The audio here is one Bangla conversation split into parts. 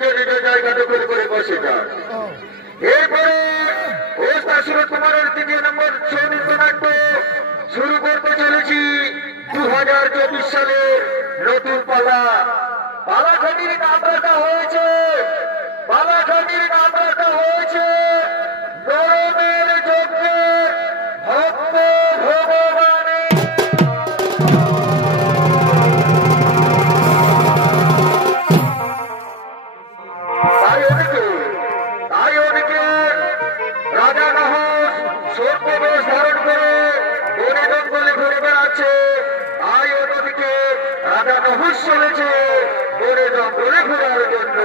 নিজ নিজ জায়গা দখল করে বসে যান। এরপরে ওস্তাদ সুরজ কুমারের 3 নম্বর ছৌ নৃত্যনাট্য শুরু করতে চলেছি 2024 সালের নতুন পালা। পালাখানির নাম রাখা হয়েছে নরমের যজ্ঞের ভক্ত ভগবানী। তাই ওদিকে রাজা নহস সর্ববেশ ধারণ করে বনে জঙ্গলে ঘুরে বেড়াচ্ছে। তাই ওদিকে রাজা নহস চলেছে বনে জঙ্গলে ঘোরার জন্য।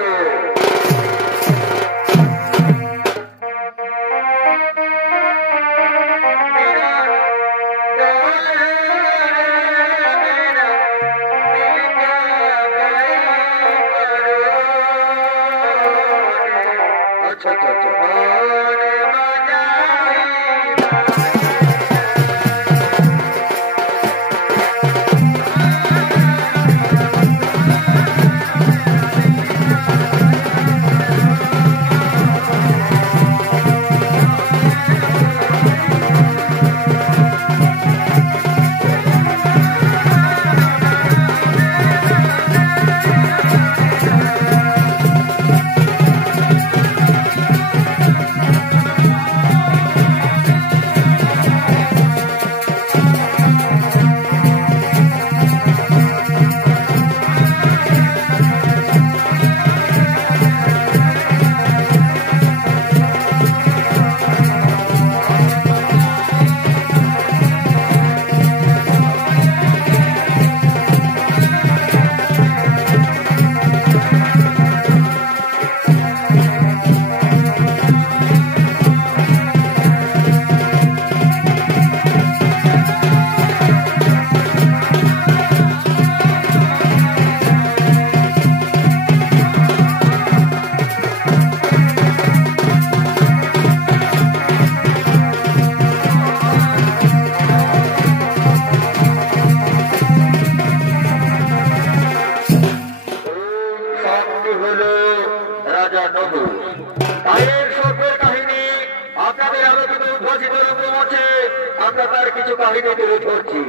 আমরা তার কিছু কাহিনী তুলে ধরছি।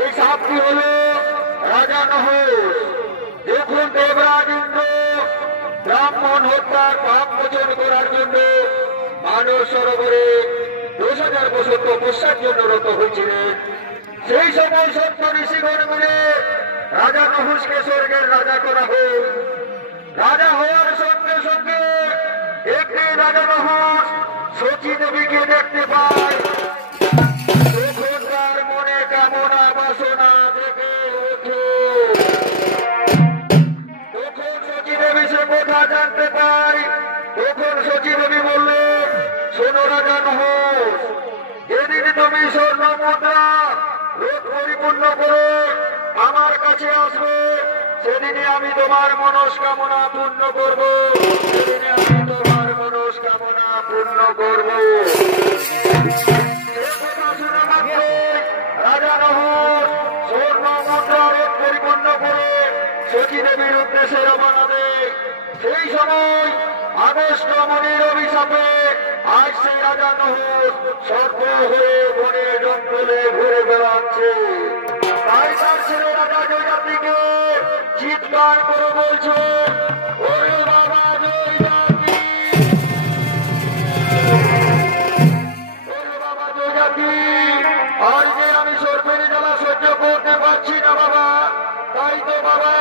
এই সাপটি হল রাজা নহস। যখন দেবরাজ ইন্দ্র ব্রাহ্মণ হত্যার পাপ মোচন করার জন্য মানস সরোবরে 10,000 বছর তপস্যার জন্য রত হয়েছিলেন, সেই সময় সত্য ঋষিগণ মিলে রাজা নহসকে স্বর্গের রাজা করা হোক। রাজা হওয়ার সঙ্গে সঙ্গে একটি রাজা নহস সচী দেবীকে দেখতে পায়। তখন তার মনে কামনা বাসনা জেগে ওঠে। তখন সচী দেবী সে কথা জানতে পায়। তখন সচী দেবী বললেন, শোনো রাজা নহস, যেদিন তুমি স্বর্ণ মুদ্রা রোগ পরিপূর্ণ করে আমার কাছে আসবে, সেদিনে আমি তোমার মনস্কামনা পূর্ণ করব। সেদিনে আমি তোমার মনস্কামনা পূর্ণ করব। রাজা নহস স্বর্ণ মুদ্রা রোগ পরিপূর্ণ করে সচী দেবীর উদ্দেশ্যে রওনা দেয়। সেই সময় আগস্ট মনির অভিশাপে আজ সেই রাজা নহস সর্প হয়ে বনে জঙ্গলে ঘুরে বেড়াচ্ছে। তাই তার ছেলে রাজা জয়জাতিকে চিৎকার করে বলছে, ওরে বাবা জয়জাতি, ওরে বাবা জয়জাতি, আজ যে আমি সর্পের জ্বালা সহ্য করতে পারছি না বাবা। তাই তো বাবা,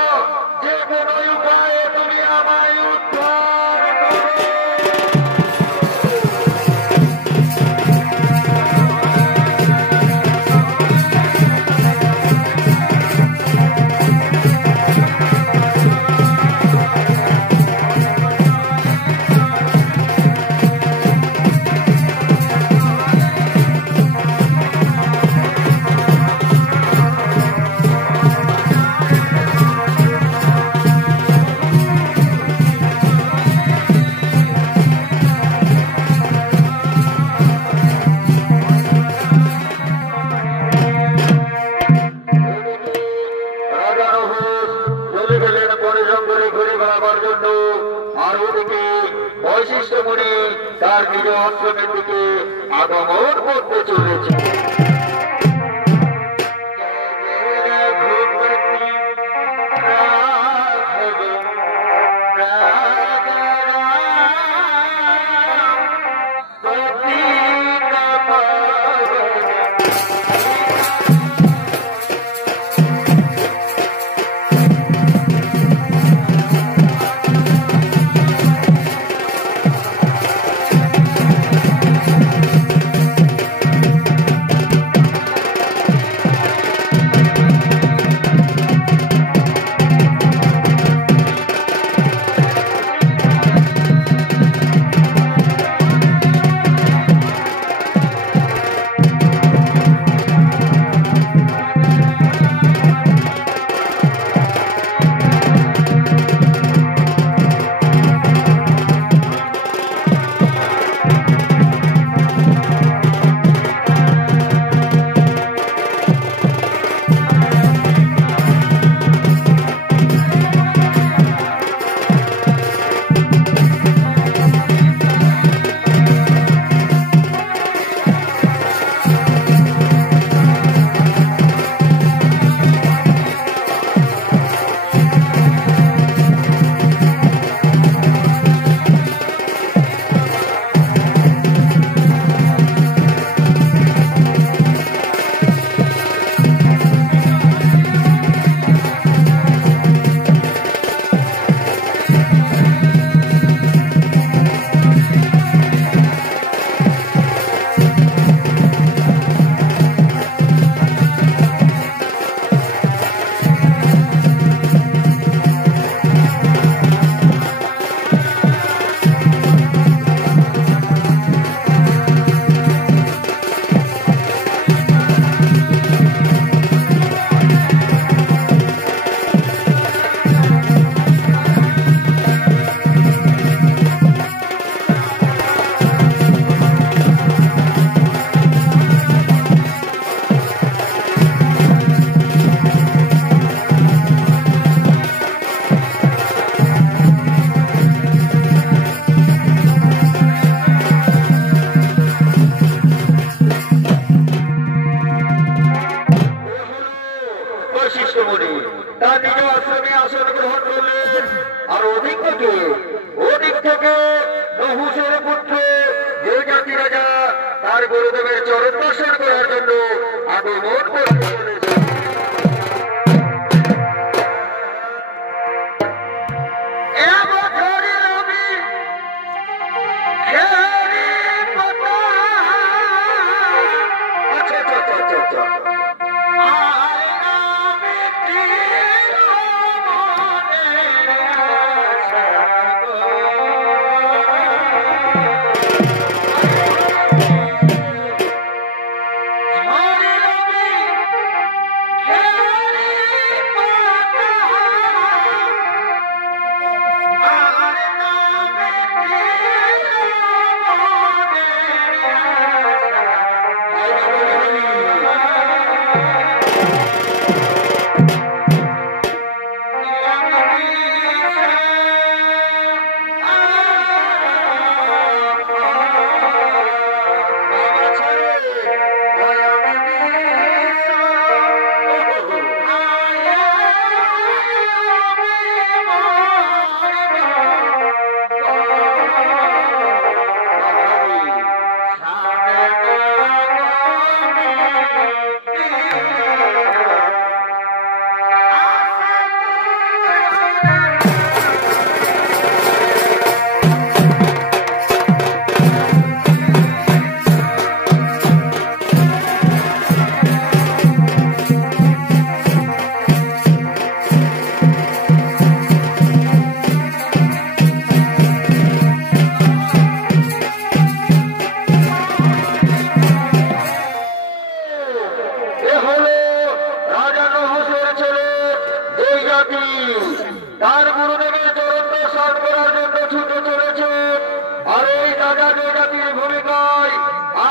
যে কোনো উপায়ে তুমি আমায় উদ্ধার করো। যাবার জন্য, আর ওদিকে বৈশিষ্ট্যমণি তার নিজ আশ্রমের দিকে আগমন করতে চলেছে। তার নিজ আশ্রমে আসন গ্রহণ করলেন। আর ওদিক থেকে নহুষের পুত্র যে জাতি রাজা তার গুরুদেবের চরণ দর্শন করার জন্য আগমন করতে চলেছে। তার গুরুদেবের চরণ দর্শন করার জন্য ছুটে চলেছে। আর এই রাজা জাতির ভূমিকায়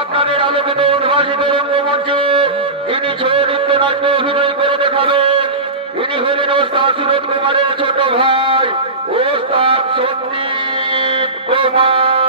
আপনাদের আলোকিত উদ্ভাসিত রঙ্গমঞ্চে তিনি ছেলে নৃত্যনাট্য অভিনয় করে দেখাবেন। তিনি হলেন ওস্তাদ সুরজ কুমারের ছোট ভাই ওস্তাদ সন্দীপ কুমার।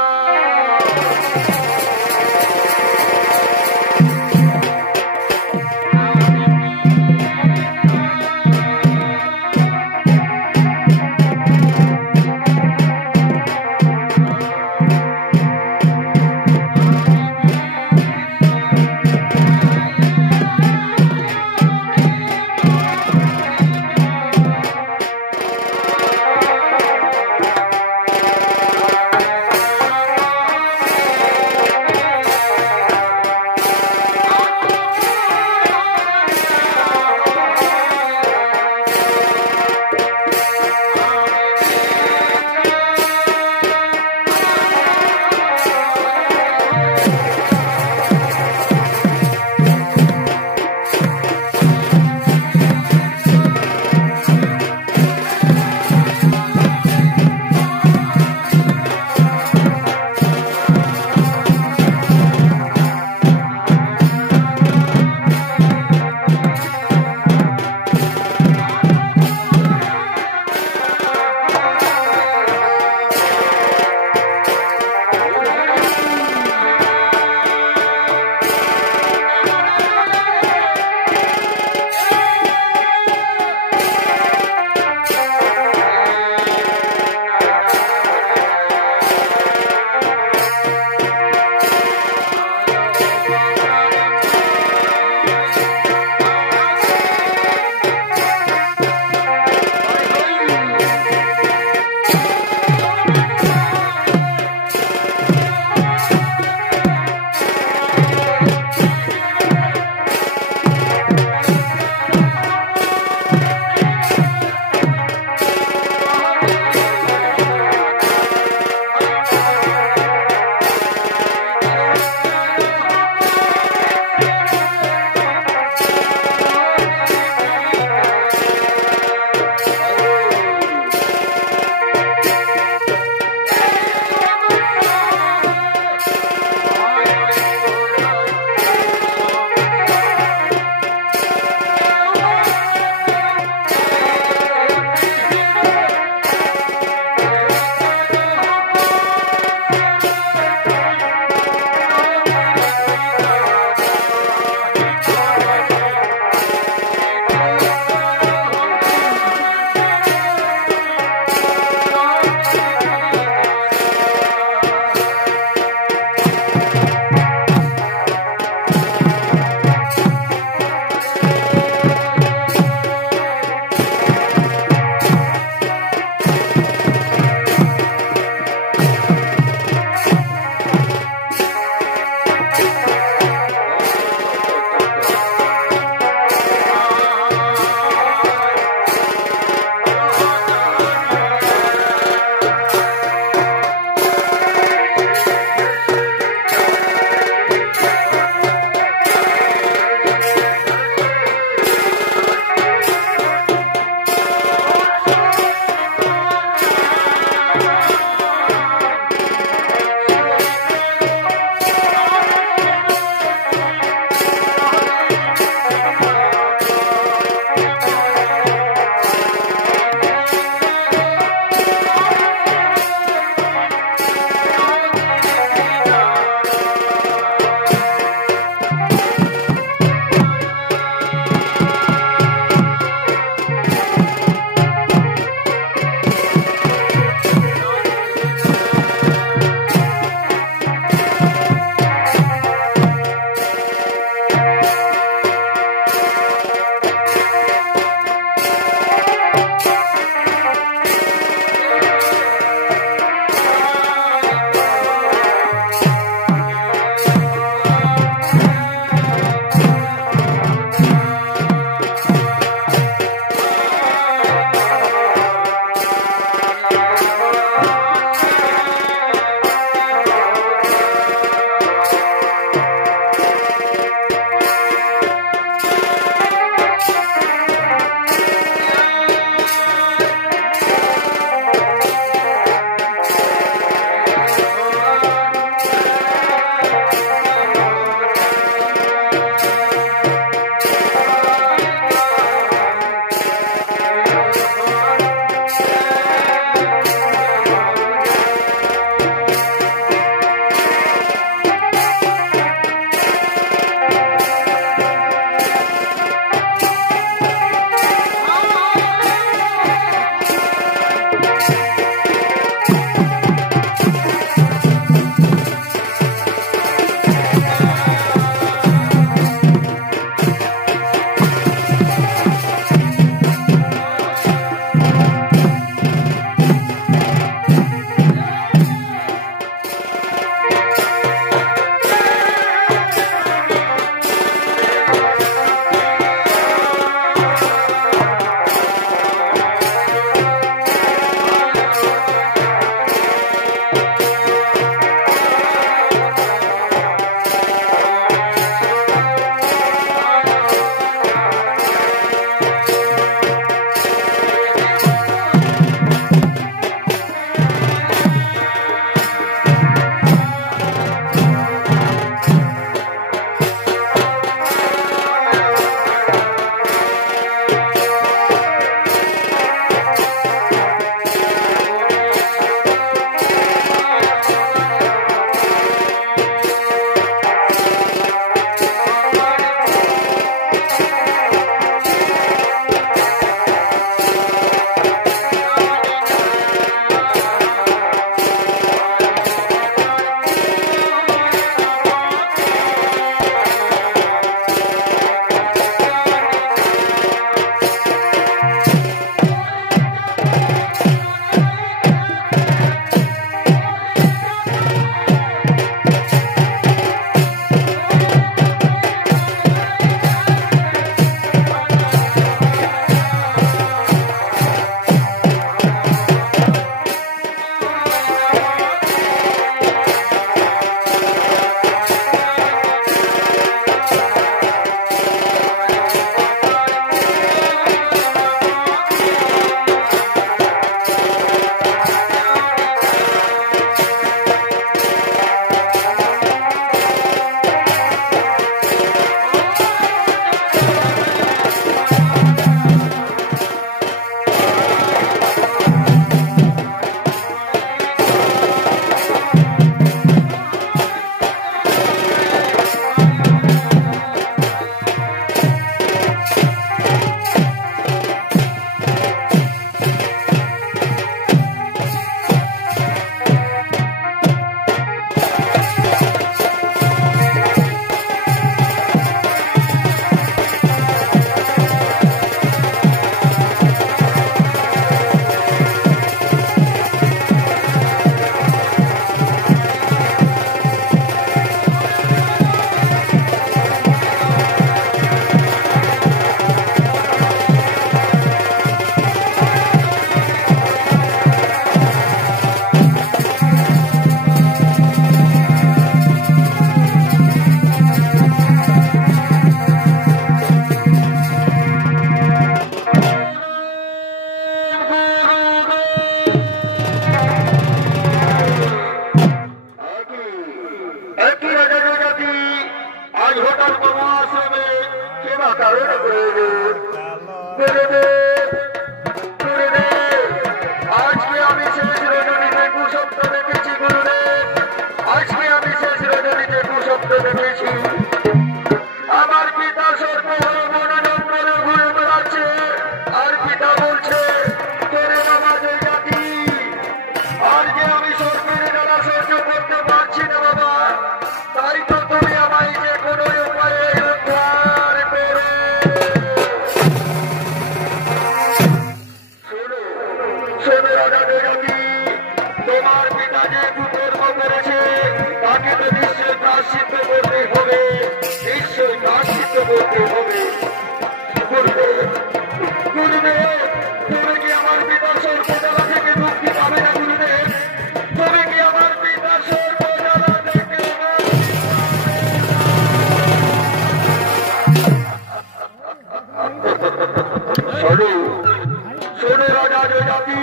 শোনো রাজা জয়জাতি,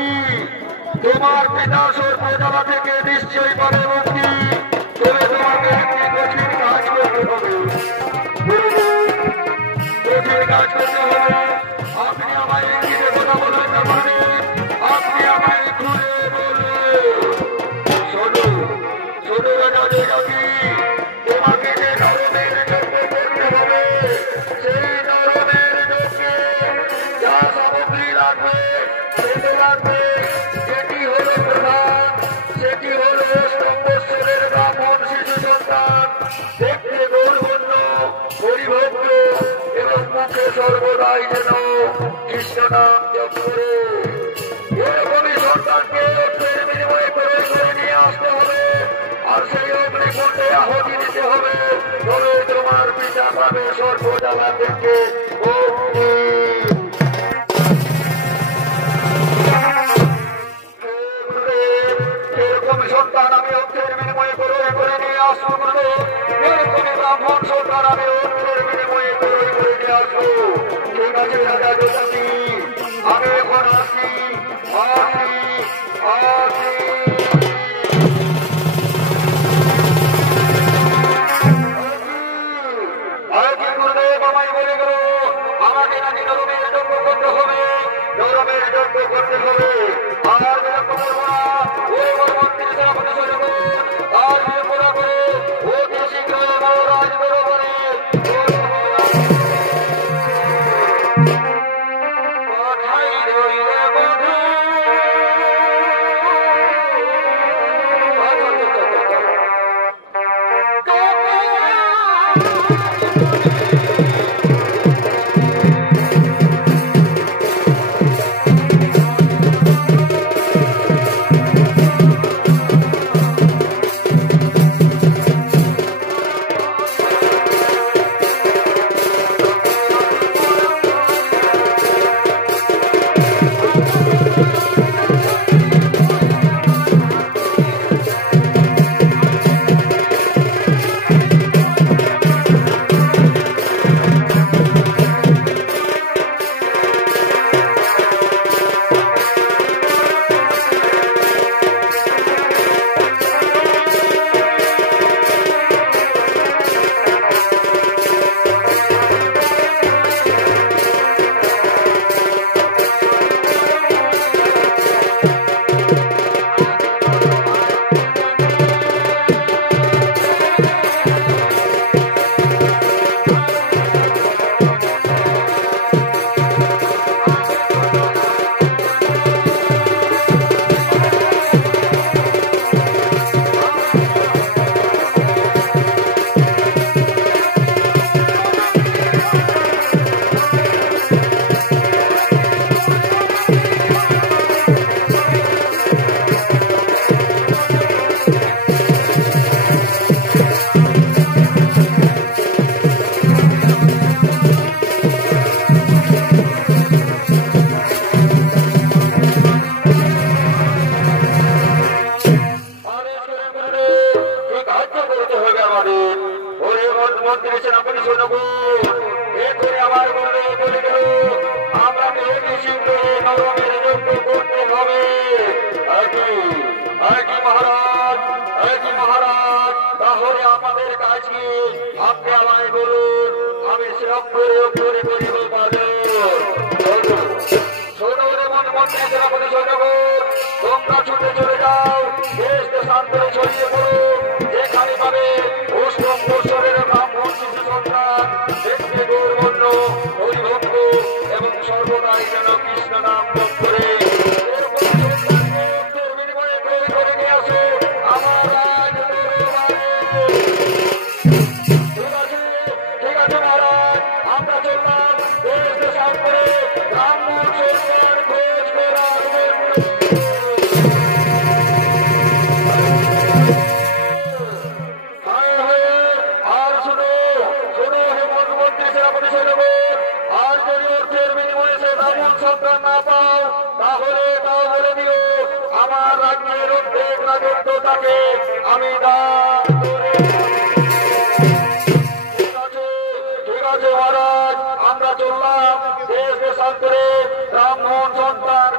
তোমার পিতা সর্বজলা থেকে নিশ্চয়ই পাবে মুক্তি। তবে তোমাকে একটি কঠিন কাজ করতে হবে, কঠিন কাজ করতে হবে। আপনি আমায় ইংরেজিতে কথা বলবেন না, মানে আপনি আমায় খুলে বলুন। শোনো শোনো রাজা জয়জাতি, তোমাকে যে নরমের যজ্ঞ করতে হবে, সেই নরমের যজ্ঞে যা সামগ্রী লাগবে সেটি লাগবে। সেটি হলো প্রধান, সেটি হলো স্তম্ভস্বরের ব্রাহ্মণ শিশু সন্তান, দেখতে গৌরবর্ণ, পরিভক্ত এবং মুখে সর্বদাই যেন কৃষ্ণ নাম জপ করে। এরকমই সন্তানকে অর্থের বিনিময়ে প্রবেশ করে নিয়ে আসতে হবে, আর সেই অগ্নিকুণ্ডে আহুতি দিতে হবে। তবে তোমার পিতা পাবে সর্বজ্বালা থেকে মুক্তি। এরকমই সন্তান আমি অর্থের বিনিময়ে প্রবেশ করে নিয়ে আসবো, এরকমই ব্রাহ্মণ সন্তান আমি অর্থের বিনিময়ে প্রবেশ করে নিয়ে আসবো। ঠিক আছে রাজা জয়জাতি, আমি এখন আসি আসি আসি। আমায় বলে গেল আমাকে নাকি নরমের যজ্ঞ করতে হবে, নরমের যজ্ঞ করতে হবে। আর বিলম্ব করবো না, ওই মন্ত্রী সেনাপতি সৈন্য আর বিলম্ব না করে অতি শীঘ্র মহারাজ বরাবরে পাঠাই রইলে বধূ। মন্ত্রী সেনাপতি সৈন্যগণ এরপরে আমার গুরুদেব বলে গেল আমাকে অতি শীঘ্র নরমের যজ্ঞ করতে হবে। একই মহারাজ, তাহলে আমাদের কাজ কি? আপনি আমায় বলুন, আমি সেরকম করে করিব পালন। শোনো রে মন্ত্রী সেনাপতি সৈন্যগণ, তোমরা ছুটে চলে যাও, দেশ দেশান্তরে ছড়িয়ে পড়ো, যেখানে পাবে অষ্টম বৎসরের ব্রাহ্মণ শিশু সন্তান, দেখতে গৌরবর্ণ, হরিভক্ত এবং সর্বদাই যেন কৃষ্ণ নাম জপ করে। বিনিময়ে ক্রয় করে নিয়ে আসো আমার রাজ দরবারে। ঠিক আছে মহারাজ, আমরা চললাম দেশ দেশান্তরে ব্রাহ্মণ সন্তান খোঁজ করার জন্য। আর শুনো শোনো হে মন্ত্রী সেনাপতি সৈন্যগণ, আর যদি অর্থের বিনিময়ে সে ব্রাহ্মণ সন্তান না পাও, তাহলে তাও বলে দিও আমার রাজ্যের অর্ধেক রাজত্বটাকে আমি দান করে। ঠিক আছে মহারাজ, আমরা চললাম দেশ দেশান্তরে ব্রাহ্মণ সন্তান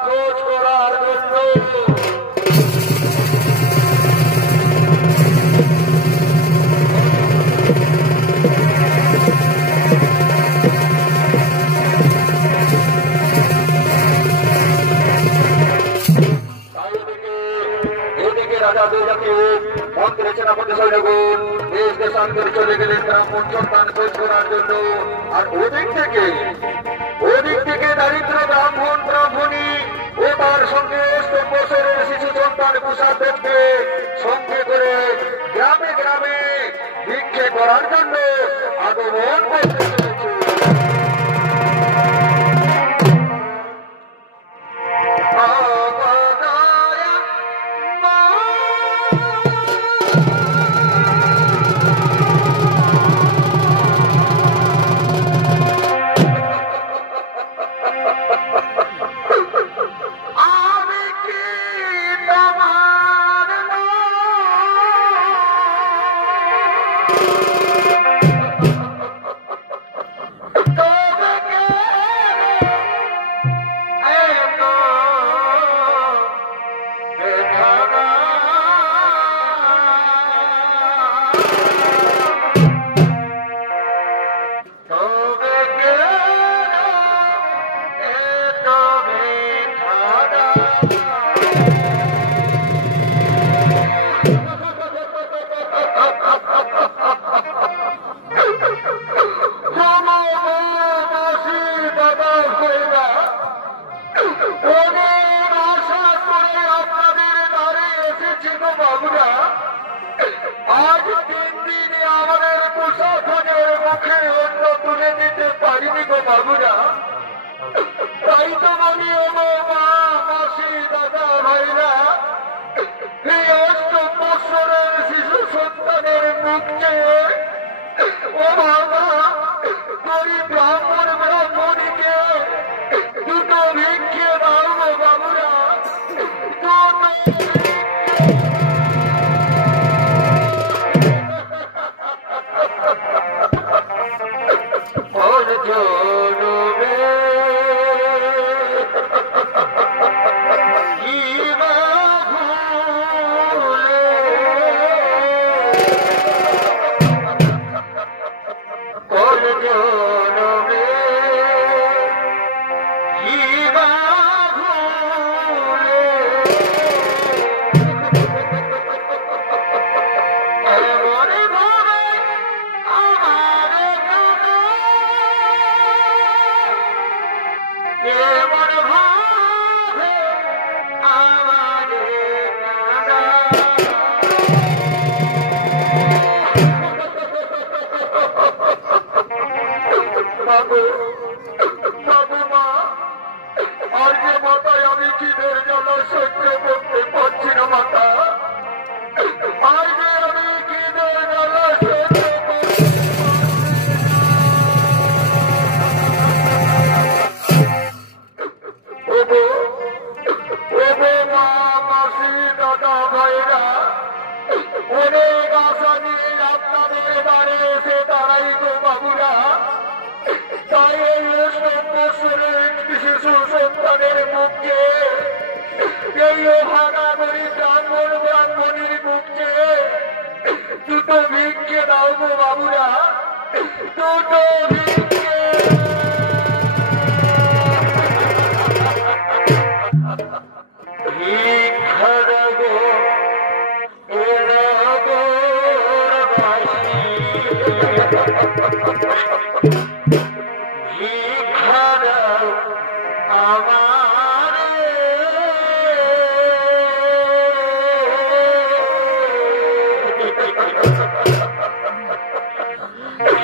ভক্তের সেনাপতি সৈন্যগণ দেশ দেশান্তর চলে গেলেন ব্রাহ্মণ সন্তান খোঁজ করার জন্য। আর ওদিক থেকে দারিদ্র ব্রাহ্মণ ব্রাহ্মণী ও তার সঙ্গে 7 বছরের শিশু সন্তান কুষাধ্যক্ষকে সঙ্গে করে গ্রামে গ্রামে ভিক্ষে করার জন্য আগমন করতে চলেছে।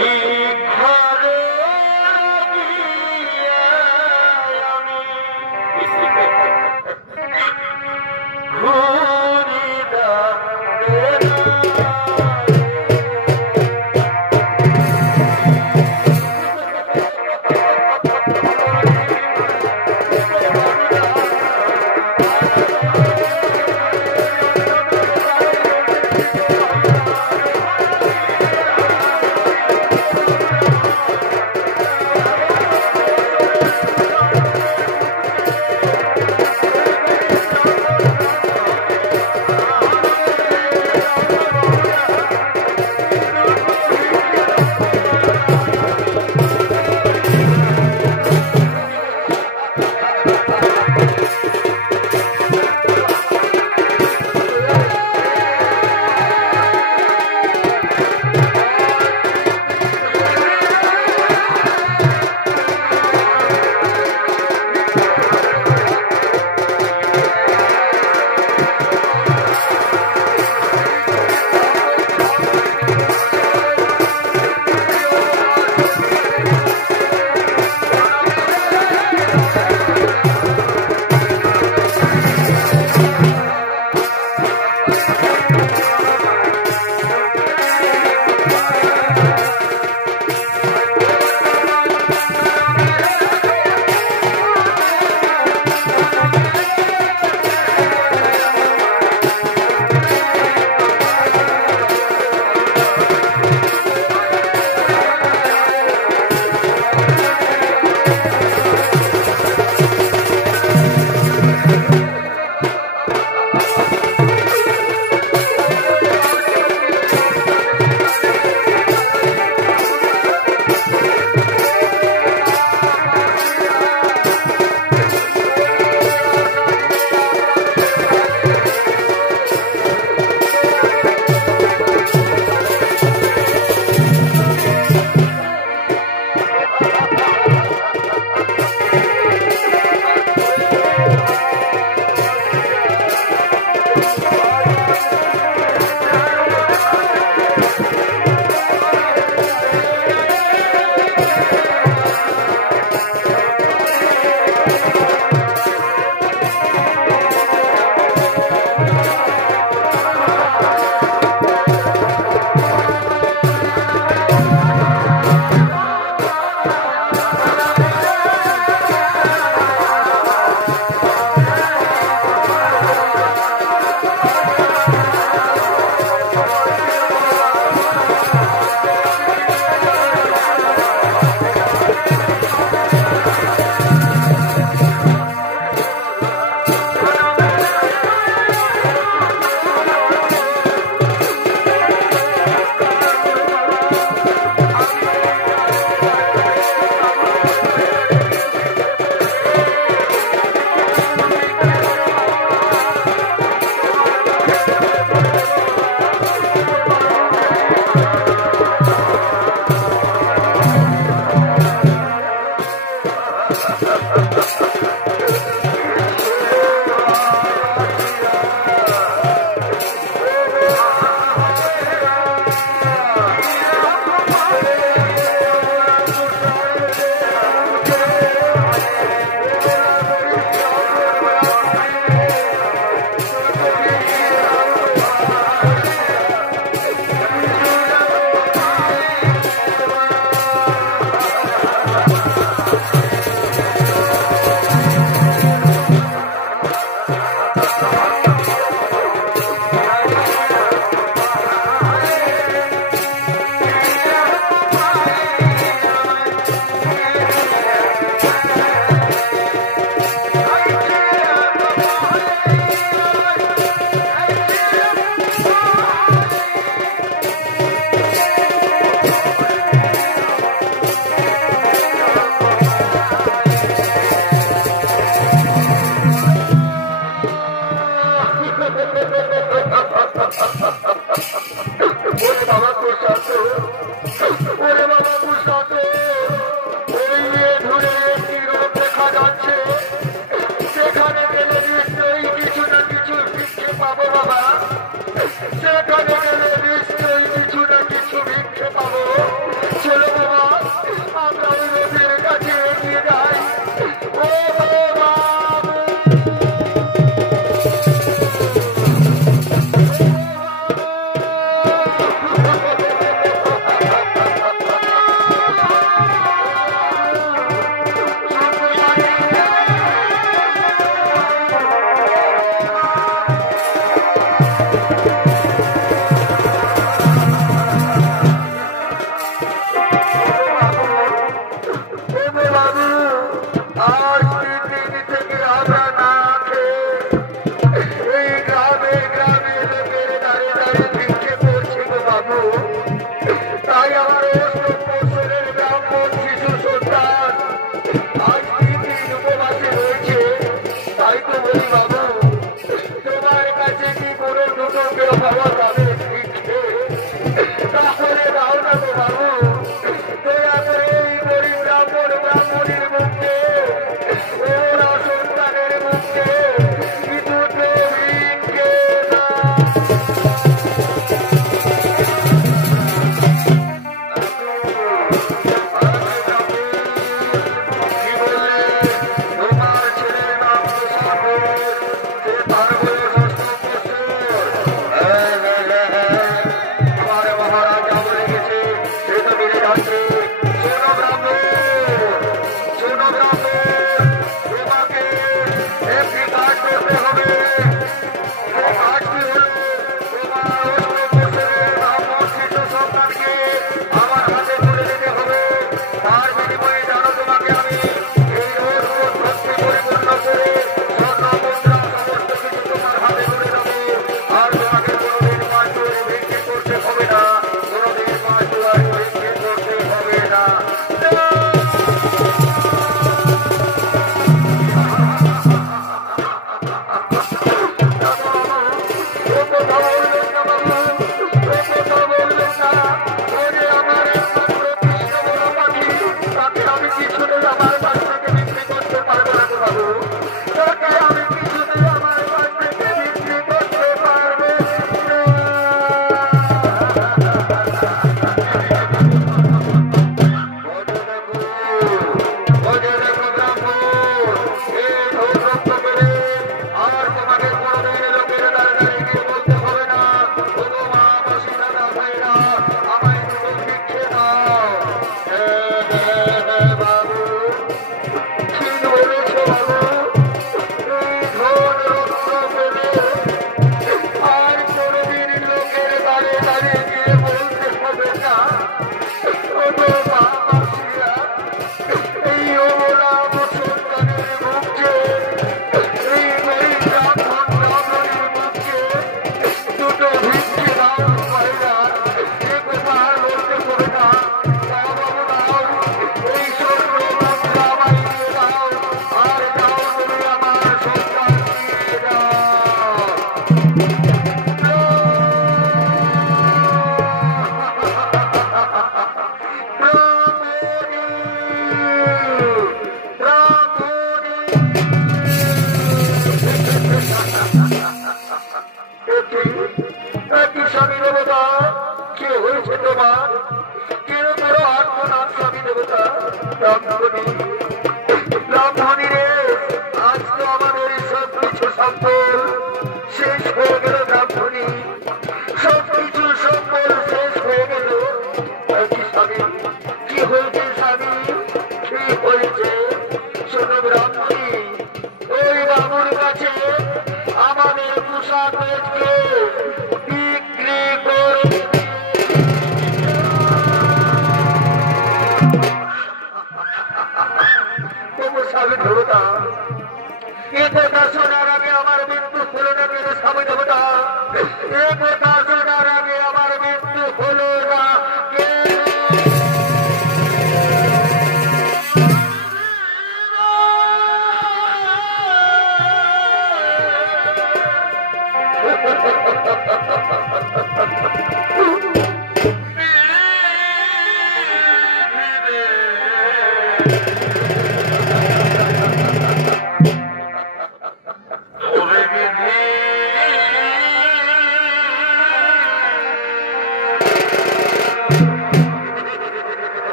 He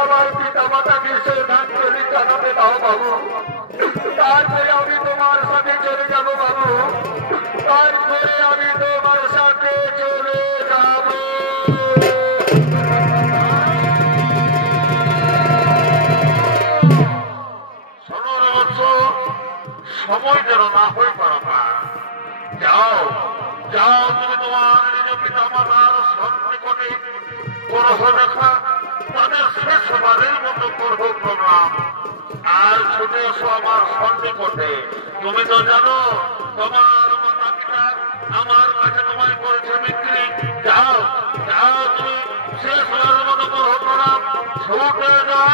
আমার পিতা মাতাকে সে দান করে জানাতে দাও বাবু। তারপরে আমি তোমার সাথে চলে যাব বাবু, তারপরে আমি তোমার সাথে চলে যাব। সময় যেন না হয়ে পারা। যাও যাও, তুমি তোমার নিজ পিতা মাতার সন্নিকটে করহ দেখা, তাদের শেষবারের মতো করহ প্রণাম, আর ছুটে এসো আমার সন্নিকটে। তুমি তো জানো তোমার মাতা পিতা আমার কাছে তোমায় করেছে বিক্রি। যাও যাও, তুমি শেষবারের মতো করহ প্রণাম, ছুটে যাও।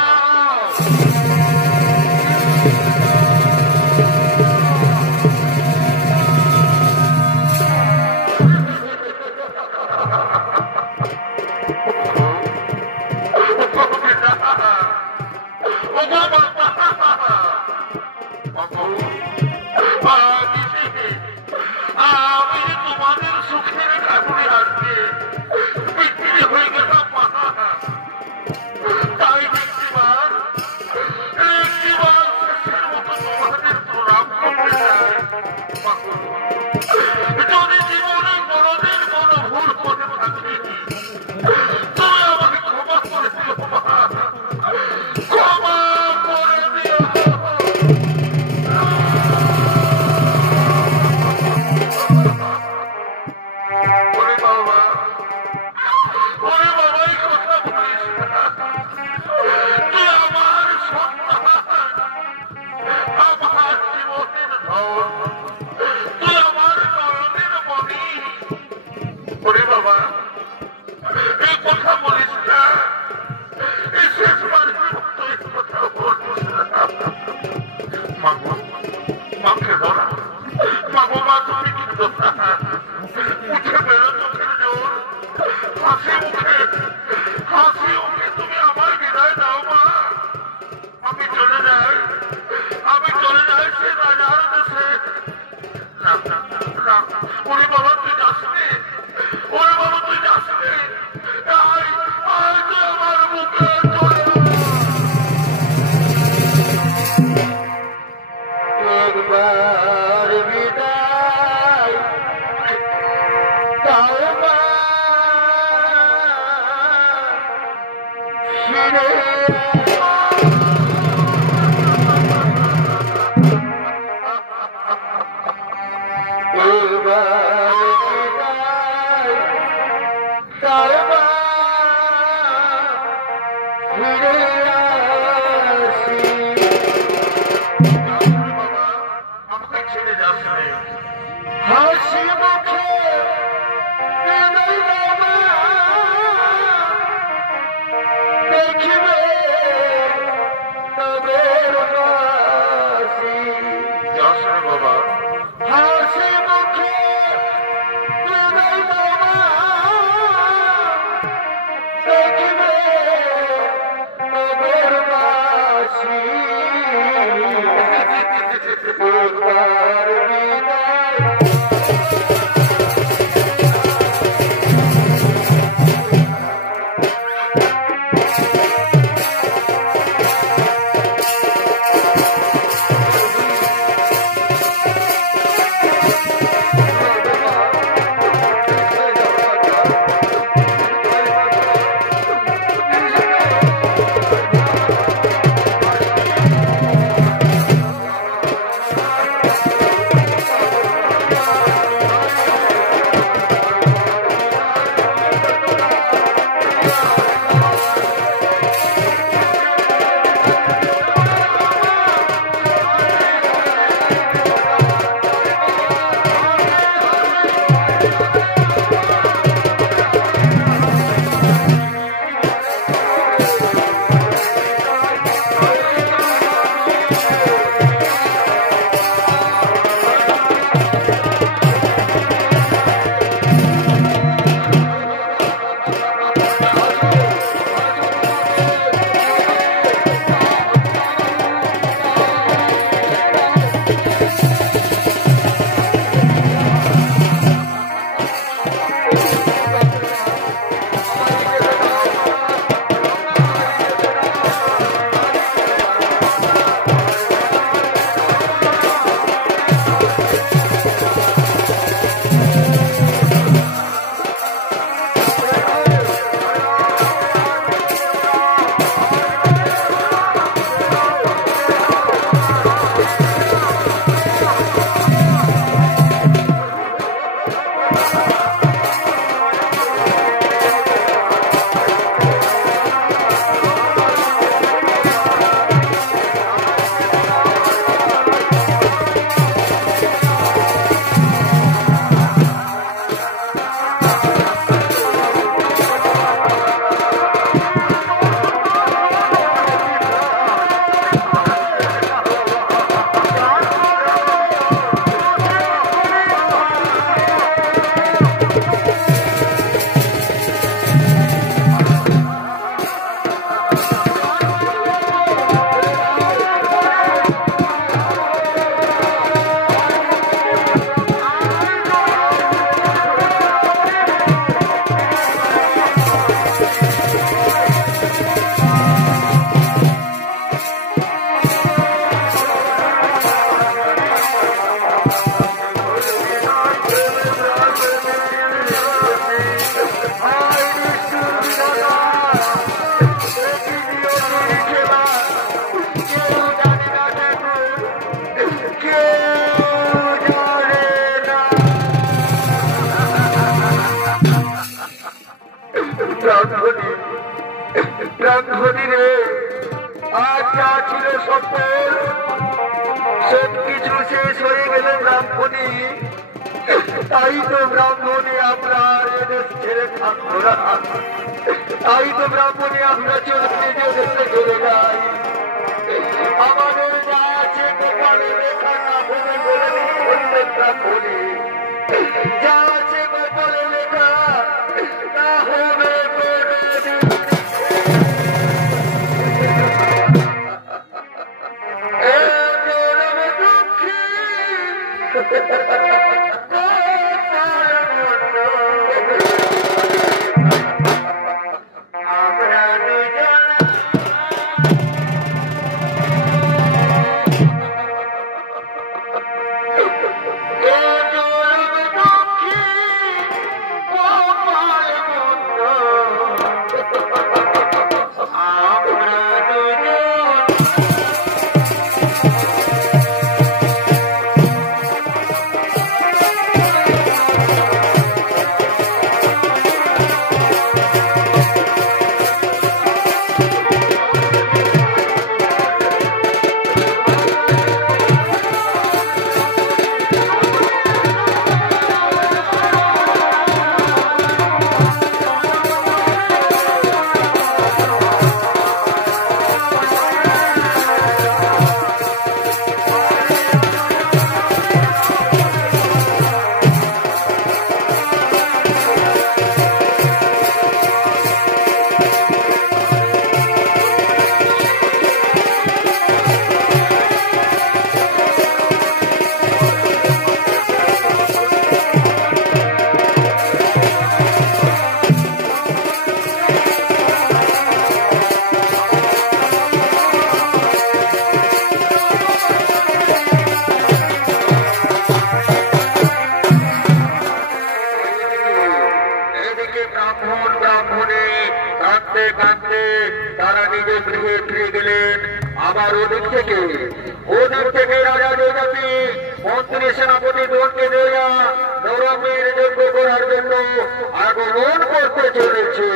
সবকিছু শেষ হয়ে গেল ব্রাহ্মণী। তাই তো ব্রাহ্মণী আমরা এদেশ ছেড়ে থাকবো না, তাই তো ব্রাহ্মণী আমরা চলে যাই। আমাদের যা আছে গোপালে লেখা না হবে বলে ব্রাহ্মণী, যা আছে গোপালে লেখা না হবে তারা নিজের গৃহে ফিরে গেলেন। আবার ওদিক থেকে রাজা জয়জাতি মন্ত্রী সেনাপতি দলকে দেয়া নরমের যজ্ঞ করার জন্য আগমন করতে চলেছে।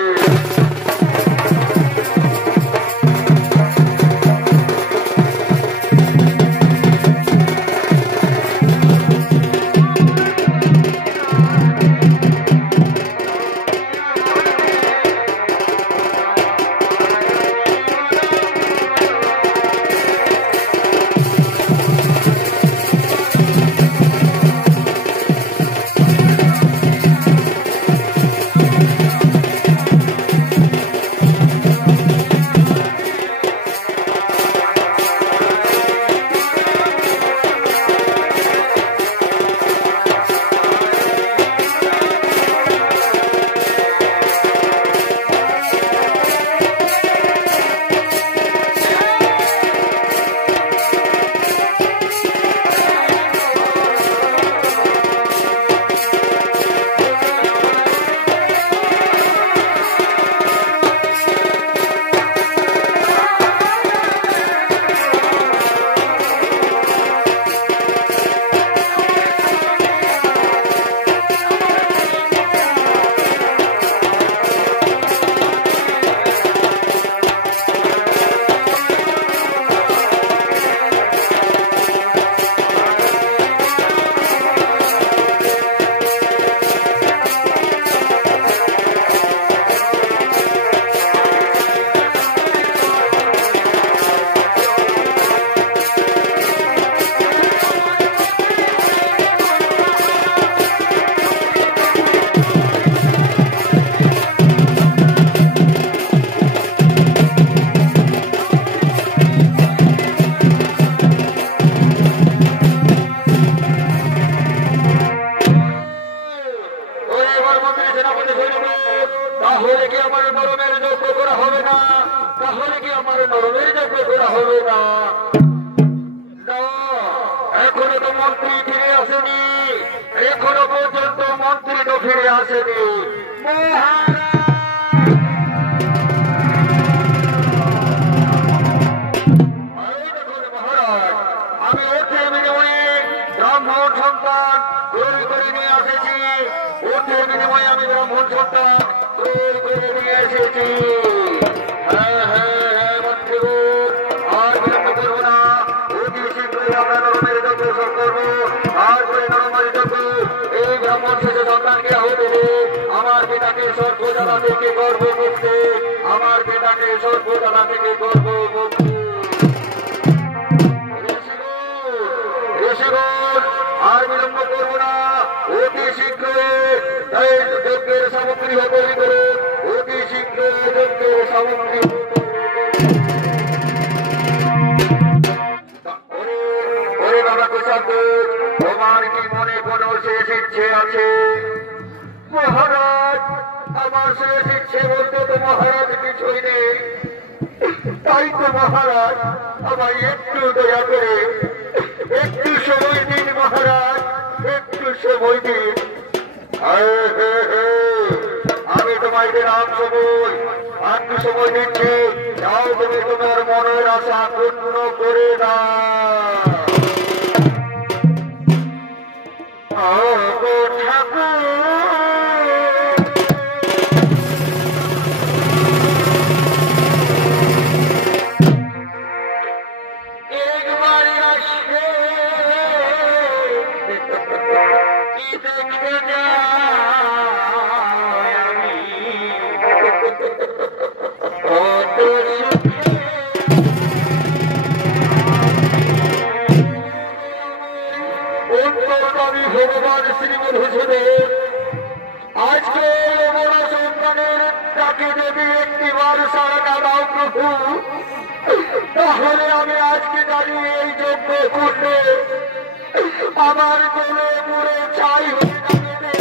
এখনো তো মন্ত্রী ফিরে আসেনি, এখনো পর্যন্ত মন্ত্রী তো ফিরে আসেনি। আমি ওঠে বিনিময়ে ব্রাহ্মণ সন্তান তৈরি করে নিয়ে এসেছি, ওঠে বিনিময়ে আমি ব্রাহ্মণ সন্তান তৈরি করে নিয়ে এসেছি। হ্যাঁ হ্যাঁ হ্যাঁ মন্ত্রীগণ, আর বিলম্ব করবো না, অতি শীঘ্রই আমরা নরমের যজ্ঞ সব করবো। আর করে নরমের যজ্ঞ এই ব্রাহ্মণ শেষে সন্তানকে আহত দেবে। আমার পিতাকে সর্বদালা থেকে গর্ব করতে, আমার পিতাকে সর্বদালা থেকে গর্ব করতে। আর বিলম্ব করবো না, অতি শীঘ্র যজ্ঞের সামগ্রী তৈরি করে, অতি শীঘ্র যজ্ঞের সামগ্রী। ওরে বাবা কুশান্ত, তোমার কি মনে কোনো শেষ ইচ্ছে আছে? মহারাজ, আমার শেষ ইচ্ছে বলতে তো মহারাজ কিছুই নেই। তাই তো মহারাজ, আমায় একটু দয়া করে একটু সময় দিন মহারাজ, একটু সময় দিন। আমি তোমাকে নাম সময় একটু সময় দিচ্ছি, যাও তুমি তোমার মনের আশা পূর্ণ করে দাও। ভগবান শ্রীমন হুজুরের আজকে বড় সন্তানের তাকে যদি একটিবার সারাটা দাও প্রভু, তাহলে আমি আজকে দাঁড়িয়ে এই যজ্ঞ করলে আমার কোলে পুরে চাই হয়ে যাবে।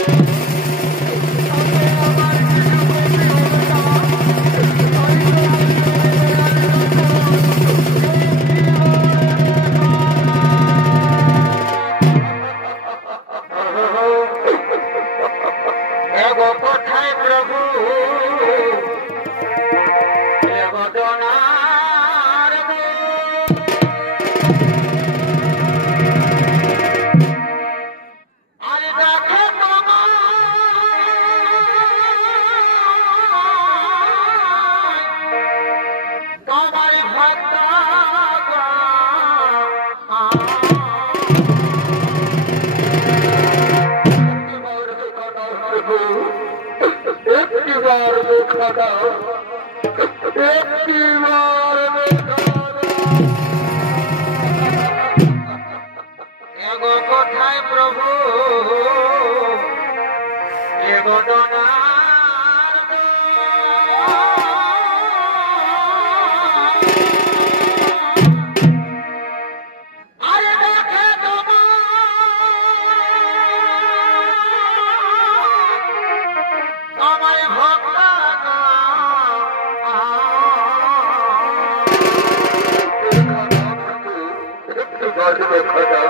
কোথায় প্রভু একটিবার দেখা দাও, একটিবার দেখা দাও। কোথায় প্রভু এগোদনা দেখা দাও।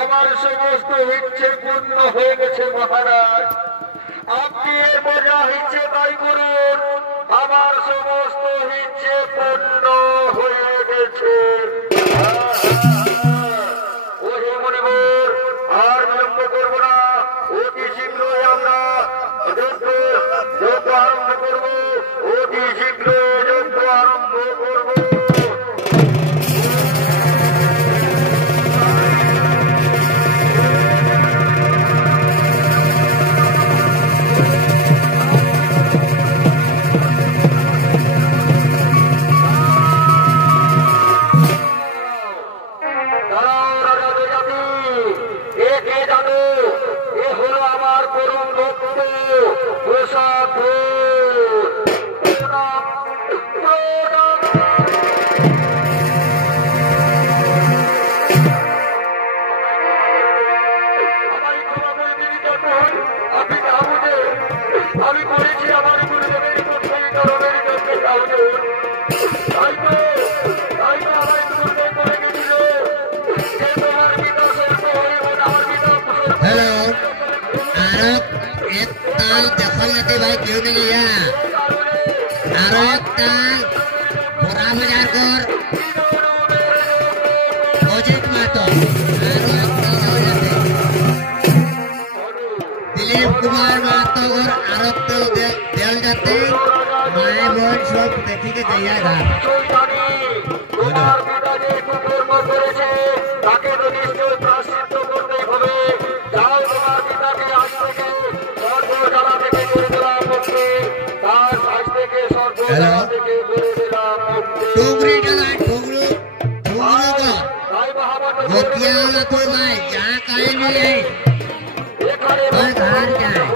আমার সমস্ত ইচ্ছে পূর্ণ হয়ে গেছে মহারাজ, আপনি এর মজা ইচ্ছে তাই করুন, আমার সমস্ত ইচ্ছে পূর্ণ হয়ে গেছে। ওরে মনিবর, আর বিলম্ব করবো না, অতি শীঘ্রই আমরা যজ্ঞ আরম্ভ করবো, অতি শীঘ্র যজ্ঞ আরম্ভ ভাই দেখল যাতে ভাই কেউ নেই ইয়া আরো একটা বড়া বাজার কর অজিত মাতো আরো একটা যাতে দিলীপ কুমার মাতো और আরো তো দেল যাতে মায় বোন সব দেখিকে যাইয়া গা তাকে তো নিশ্চয়ই প্রাশ্চিত্য করতেই হবে যাও তোমার পিতাকে আজ থেকে সর্বজ্বালা থেকে করে দিলাম মুক্তি তার আজ থেকে সর্বজ্বালা থেকে করে দিলাম মুক্তি डोंगरी डाला डोंगरू डोंगरू का गोतिया वाला कोई भाई जहाँ काले नहीं है और घर जाए